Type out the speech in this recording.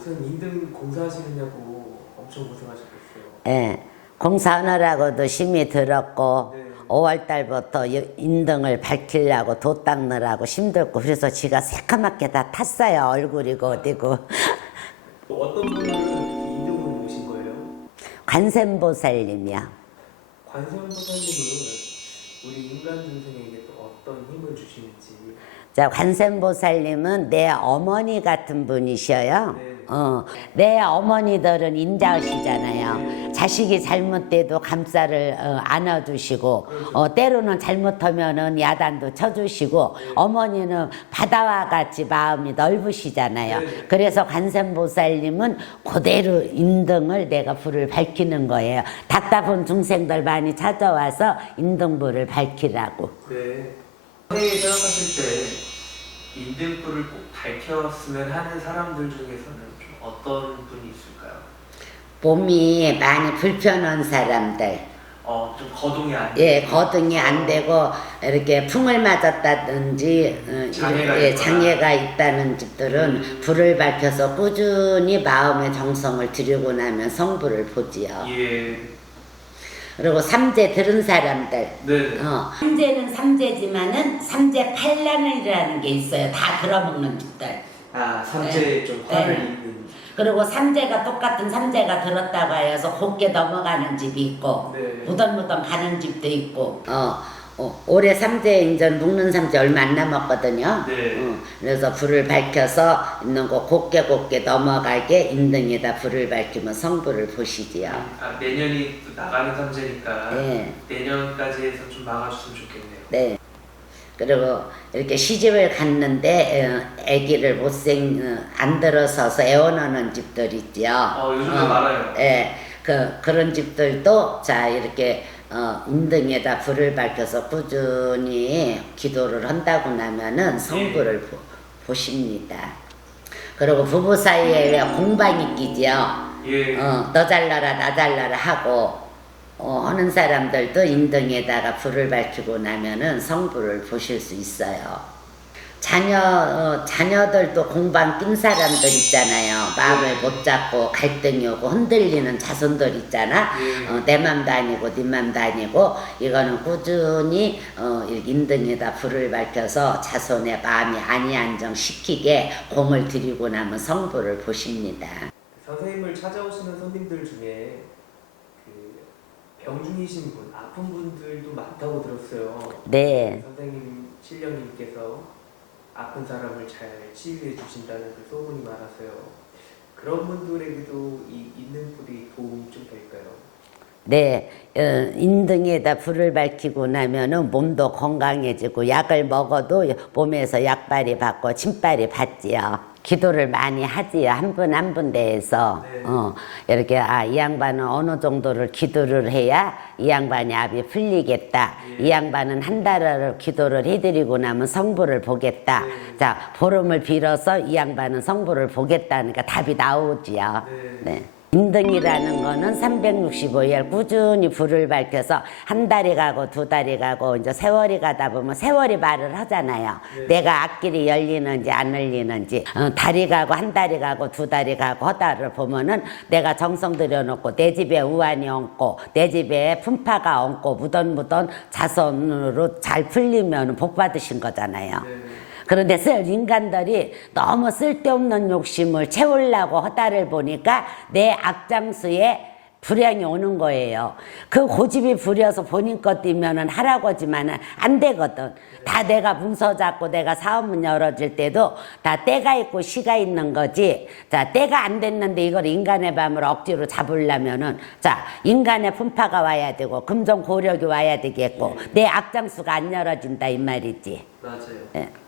아무튼 인등 공사하시느냐고 엄청 고생하셨겠어요. 예. 공사하느라고도 심히 들었고 네. 5월 달부터 인등을 밝히려고 도 닦느라고 힘들고 그래서 지가 새까맣게 다 탔어요. 얼굴이고 어디고. 또 어떤 분은 인등으로 오신 거예요? 관세음보살님이요. 관세음보살님은 우리 인간 중생에게 또 어떤 힘을 주시는지 자, 관세음보살님은 내 어머니 같은 분이셔요. 네. 어, 내 어머니들은 인자하시잖아요. 자식이 잘못돼도 감싸를 어, 안아주시고, 어, 때로는 잘못하면은 야단도 쳐주시고, 어머니는 바다와 같이 마음이 넓으시잖아요. 네. 그래서 관세음보살님은 그대로 인등을 내가 불을 밝히는 거예요. 답답한 중생들 많이 찾아와서 인등불을 밝히라고. 네. 선생님이 생각하실 때 인등불을 꼭 밝혔으면 하는 사람들 중에서는 좀 어떤 분이 있을까요? 몸이 많이 불편한 사람들, 어, 좀 거동이 안 예, 거동이 안 되고 이렇게 풍을 맞았다든지 어, 장애가 예. 장애가 있다는 집들은 불을 밝혀서 꾸준히 마음의 정성을 들이고 나면 성불을 보지요. 예. 그리고 삼재 들은 사람들, 네. 어, 삼재는 삼재지만은 삼재 팔란이라는 게 있어요. 다 들어먹는 집들. 아, 삼재에 좀 화를 네. 입는. 그리고 삼재가 똑같은 삼재가 들었다고 해서 곱게 넘어가는 집이 있고 네. 무던무던 가는 집도 있고 어, 어, 올해 삼재 인전 묵는 삼재 얼마 안 남았거든요 네. 어, 그래서 불을 밝혀서 있는 거 곱게 곱게 넘어가게 인등에다 불을 밝히면 성불을 보시지요 아, 내년이 또 나가는 삼재니까 네. 내년까지 해서 좀 막아주시면 좋겠네요. 네. 그리고 이렇게 시집을 갔는데 어, 아기를 못생 어, 안 들어서서 애원하는 집들 있지요. 어, 요즘도 많아요. 예, 그 그런 집들도 자 이렇게 어, 인등에다 불을 밝혀서 꾸준히 기도를 한다고 나면은 성불을 보, 보십니다. 그리고 부부 사이에 왜 공방이 끼지요. 예. 어, 너 잘나라 나 잘나라 하고 어, 하는 사람들도 인등에다가 불을 밝히고 나면은 성불을 보실 수 있어요. 자녀 어, 자녀들도 공방 낀 사람들 있잖아요. 마음을 못 잡고 갈등이 오고 흔들리는 자손들 있잖아. 예. 어, 내 맘도 아니고 네 맘도 아니고 이거는 꾸준히 어, 인등에다 불을 밝혀서 자손의 마음이 안이 안정시키게 공을 들이고 나면 성불을 보십니다. 선생님을 찾아오시는 손님들 중에 그 병중이신 분, 아픈 분들도 많다고 들었어요. 네. 선생님 신령님께서 아픈 사람을 잘 치유해 주신다는 그 소문이 많아서요. 그런 분들에게도 이 있는 불이 도움이 좀 될까요? 네, 어, 인등에다 불을 밝히고 나면은 몸도 건강해지고 약을 먹어도 몸에서 약발이 받고 침발이 받지요. 기도를 많이 하지요. 한 분 한 분 대해서. 네. 어, 이렇게, 아, 이 양반은 어느 정도를 기도를 해야 이 양반이 압이 풀리겠다. 예. 이 양반은 한 달을 기도를 해드리고 나면 성부를 보겠다. 네. 자, 보름을 빌어서 이 양반은 성부를 보겠다니까 답이 나오지요. 네. 네. 인등이라는 거는 365일 꾸준히 불을 밝혀서 한 달이 가고 두 달이 가고 이제 세월이 가다 보면 세월이 말을 하잖아요. 네. 내가 앞길이 열리는지 안 열리는지 어, 달이 가고 한 달이 가고 두 달이 가고 하다를 보면은 내가 정성 들여놓고 내 집에 우환이 얹고 내 집에 품파가 얹고 무던무던 자손으로 잘 풀리면 복 받으신 거잖아요. 네. 그런데 쓸 인간들이 너무 쓸데없는 욕심을 채우려고 허다를 보니까 내 악장수에 불행이 오는 거예요. 그 고집이 부려서 본인 것 뛰면은 하라고지만은 안 되거든. 다 내가 문서 잡고 내가 사업문 열어줄 때도 다 때가 있고 시가 있는 거지. 자, 때가 안 됐는데 이걸 인간의 밤을 억지로 잡으려면은 자, 인간의 분파가 와야 되고 금전 고력이 와야 되겠고 내 악장수가 안 열어진다 이 말이지. 맞아요. 예.